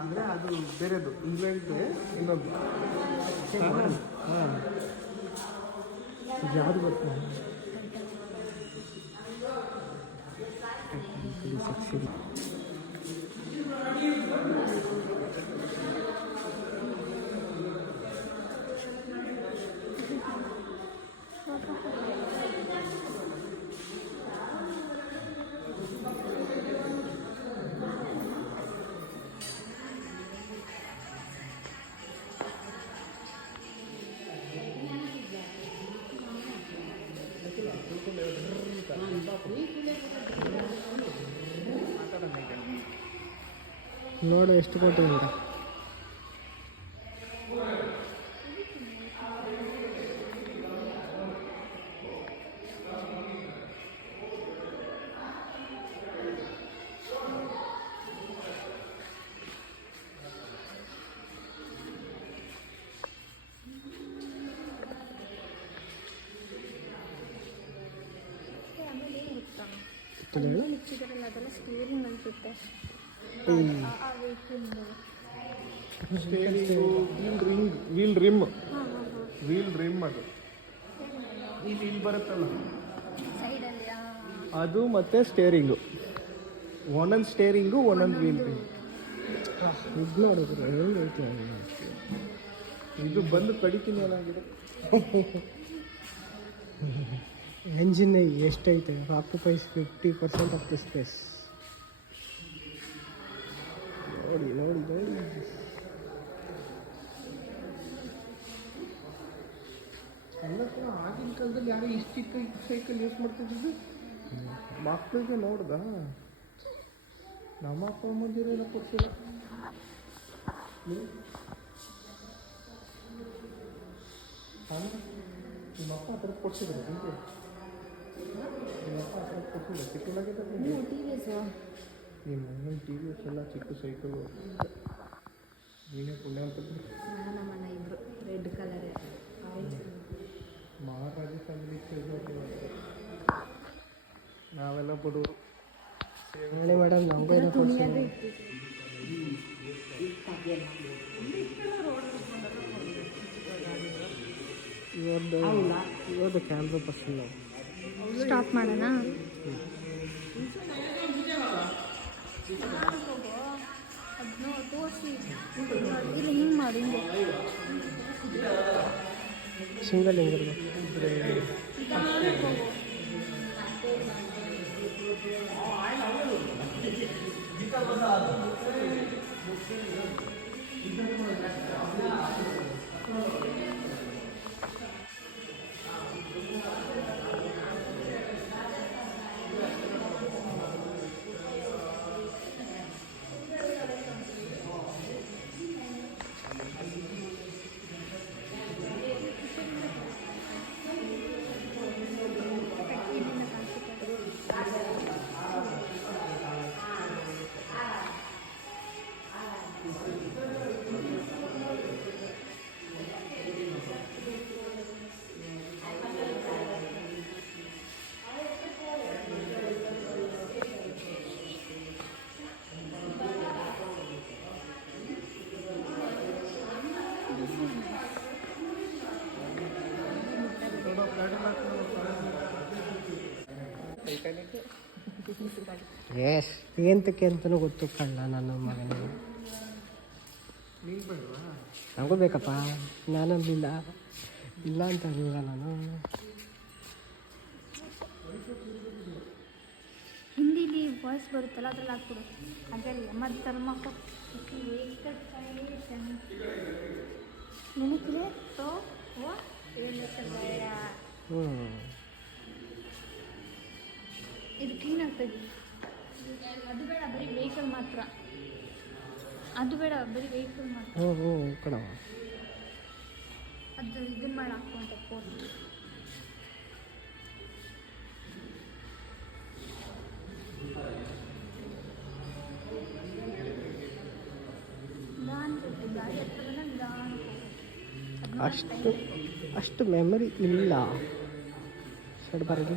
ಅಂದರೆ ಅದು ಬೇರೆದು ಇಂಗ್ಲೆಂಡ್ದೆ ಇನ್ನೊಂದು. ಹಾಂ, ಯಾವುದು ಬರ್ತದೆ ಸಿಕ್ಸಿರಿ. ನೋಡು ಎಷ್ಟು ಕೊಟ್ಟಿದ್ದಾರೆ. ಅದೆಲ್ಲ ಸ್ಟೀರಿಂಗ್ ಅನ್ಸುತ್ತೆ. ವೀಲ್ ರಿಮ್ ಅದು ಇಲ್ಲಿ ಬರುತ್ತಲ್ಲ ಅದು, ಮತ್ತೆ ಸ್ಟೇರಿಂಗು, ಒಂದೊಂದು ಸ್ಟೇರಿಂಗು ಒಂದೊಂದು ವೀಲ್ ರಿಮ್. ಇದು ನೋಡಿದ್ರೆ ಏನೈತೆ, ಇದು ಬಂದು ಕಡಿತೀನಿ ಏನಾಗಿದೆ. ಎಂಜಿನ್ ಎಷ್ಟೈತೆ, ಆಕ್ಯುಪೈಸ್ 50% ಆಫ್ ದಿ ಸ್ಪೇಸ್. ನೋಡಿ ನೋಡಿ ನೋಡಿ, ಆಗಿನ ಕಾಲದಲ್ಲಿ ಯಾರೋ ಇಷ್ಟು ಚಿಕ್ಕ ಸೈಕಲ್ ಯೂಸ್ ಮಾಡ್ತಿದ್ದು ಮಕ್ಕಳಿಗೆ ನೋಡ್ದ. ನಮ್ಮ ಅಪ್ಪ ಅಮ್ಮಂದಿರೇನೋ ಕೊಡ್ಸಿಲ್ಲ. ನಿಮ್ಮ ಅಪ್ಪ ಆ ಥರ ಕೊಡ್ಸಿದ್ರು ನಿಮಗೆ? ನಿಮ್ಮ ಅಪ್ಪ ಆ ಥರ ಕೊಡ್ಸಿದ್ರು ಚಿಕ್ಕದಾಗಿದೆ ನಿಮ್ಮ ಮನೇಲಿ ಟಿ ವಿ ಎಸ್ ಎಲ್ಲ ಚಿಕ್ಕ ಸೈಕಲ್. ನೀನೇ ಪುಣ್ಯ ಅಂತ ನಮ್ಮಣ್ಣ ಇಬ್ಬರು ರೆಡ್ ಕಲರ್ ಮಹಾರಾಜ ಫ್ಯಾಮಿಲಿ ನಾವೆಲ್ಲ ಬಡವರು. ಹೇಳಿ ಮೇಡಮ್, ನಮಗೂ ಇವತ್ತು ಕ್ಯಾಮ್ರಾ ಪರ್ಸನ್ ನಾವು ಸ್ಟಾಪ್ ಮಾಡೋಣ. ತೋರಿಸಿ ಇಲ್ಲ, ಹಿಂಗೆ ಮಾಡಿ, ಸಿಂಗಲ್ ಹೆಂಗಿರ್ಬೇಕು. ಎಸ್ ಎಂತಕ್ಕೆ ಅಂತಲೂ ಗೊತ್ತು ಕಳ್ಳ ನನ್ನ ಮಗನಿಗೆ. ನನಗೂ ಬೇಕಪ್ಪ, ನಾನಲ್ಲಿಲ್ಲ ಇಲ್ಲ ಅಂತ ಅಲ್ಲ ನಾನು. ಹಿಂದಿಲಿ ವಾಯ್ಸ್ ಬರುತ್ತಲ್ಲ ಅದ್ರಲ್ಲಿ ಹಾಕ್ಬಿಡು. ಅದರಲ್ಲಿ ಮತ್ತು ತರ್ಮಕ್ಕ ನೆನಪಿದೆ ತೋ ಬೇಡ, ಇದು ಕ್ಲೀನ್ ಆಗ್ತದೆ. ಅದು ಬೇಡ, ಬರೀ ವೆಹಿಕಲ್ ಮಾತ್ರ. ಅದು ಬೇಡ, ಬರೀ ವೆಹಿಕಲ್ ಮಾತ್ರ. ಕಣವ ಅದು ಇದನ್ನ ಮಾಡಿ ಹಾಕುವಂಥ ಪೋಸ್. ಗಾಡಿ ಹತ್ತದನ್ನ ಅಷ್ಟು ಮೆಮರಿ ಇಲ್ಲ. ಸೈಡ್ ಬರಲಿ.